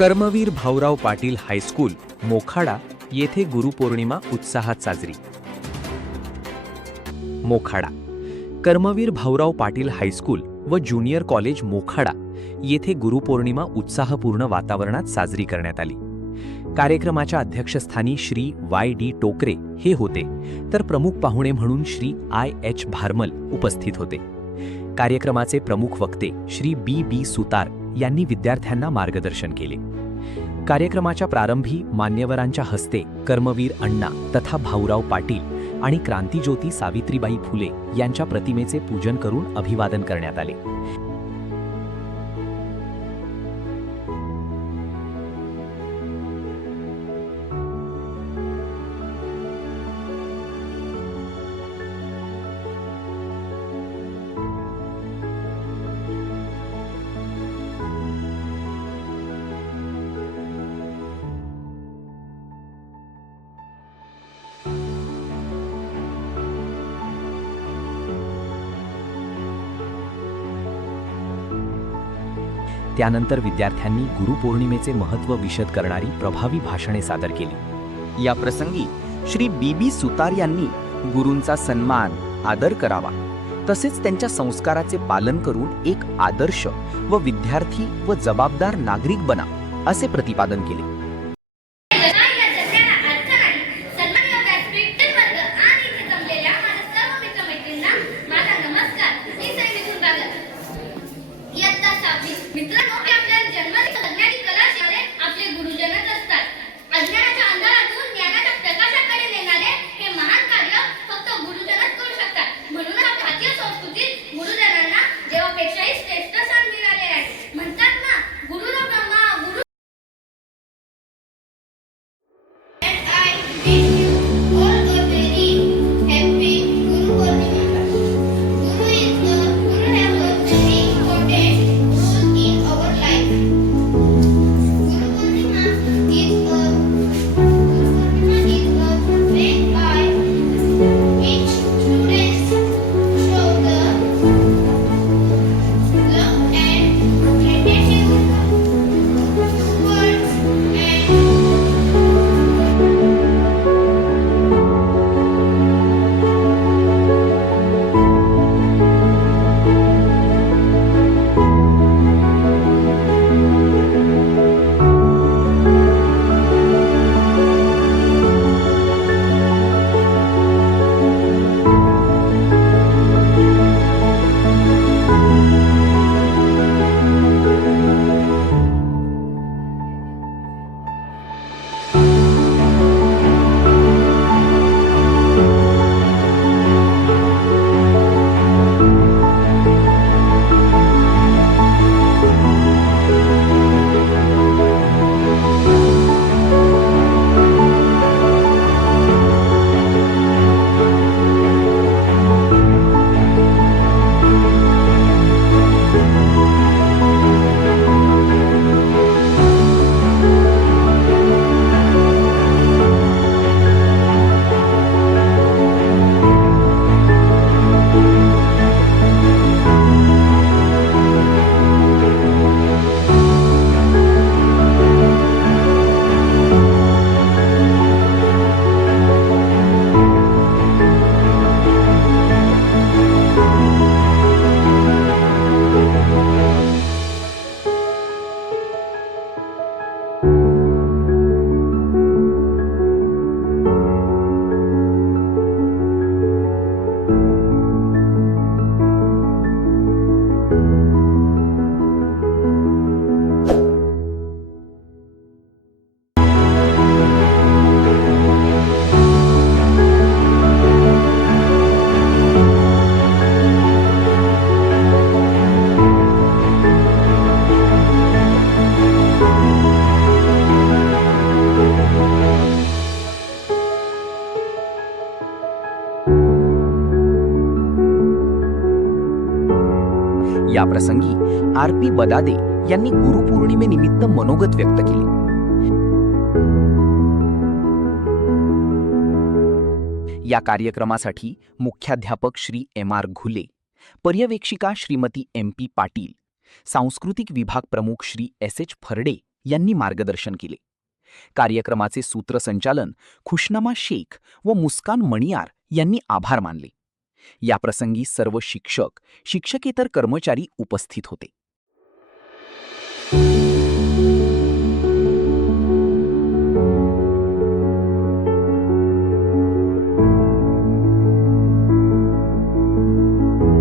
Karmaveer Bhaurao Patil high school Mokhada येथे गुरुपौर्णिमा उत्साहात साजरी। मोखाडा कर्मवीर भाऊराव पाटील हायस्कूल व ज्युनियर कॉलेज मोखाडा येथे गुरुपौर्णिमा उत्साहपूर्ण वातावरणात साजरी करण्यात आली। कार्यक्रमाच्या अध्यक्षस्थानी श्री वाय.डी. टोकरे हे होते, तर प्रमुख पाहुणे म्हणून श्री आय.एच. भारमल उपस्थित होते। कार्यक्रमाचे प्रमुख वक्ते श्री बी. सुतार यांनी विद्यार्थ्यांना मार्गदर्शन केले। कार्यक्रमाच्या प्रारंभी मान्यवरांच्या हस्ते कर्मवीर अण्णा तथा भाऊराव पाटील आणि क्रांतिज्योती सावित्रीबाई फुले यांच्या प्रतिमेचे पूजन करून अभिवादन करण्यात आले। त्यानंतर विद्यार्थ्यांनी गुरुपौर्णिमेचे महत्त्व विशद करणारी प्रभावी भाषणे सादर केली। या प्रसंगी श्री बी. सुतार यांनी गुरूंचा सन्मान आदर करावा, तसेच त्यांच्या संस्काराचे पालन करून एक आदर्श व विद्यार्थी व जबाबदार नागरिक बना असे प्रतिपादन केले। मित्रांनो, आपल्या जन्मात अज्ञानी कलाशाळे आपले गुरुजनच असतात। अज्ञानाच्या अंधारातून ज्ञानाच्या प्रकाशाकडे नेणारे हे महान कार्य फक्त गुरुजनच करू शकतात। म्हणून भारतीय संस्कृतीत गुरुजनांना देवापेक्षाही श्रेष्ठ स्थान मिळाले आहे। म्हणतात ना, गुरु ब्रह्मा गुरु। And I wish you all a very happy Guru Purnima. Guru has a very important in our life. Guru Purnima is a great by which students show the love and gratitude towards and या प्रसंगी RP. बदादे यांनी गुरुपौर्णिमेनिमित्त मनोगत व्यक्त केले। या कार्यक्रमासाठी मुख्याध्यापक Shri MR. Ghule, पर्यवेक्षिका Shrimati MP. Patil, सांस्कृतिक विभाग प्रमुख श्री एस.एच. फरडे यांनी मार्गदर्शन केले. कार्यक्रमाचे सूत्रसंचालन खुशनमा शेख व मुस्कान मणियार यांनी आभार मानले. याप्रसंगी सर्व शिक्षक, शिक्षकेतर कर्मचारी उपस्थित होते.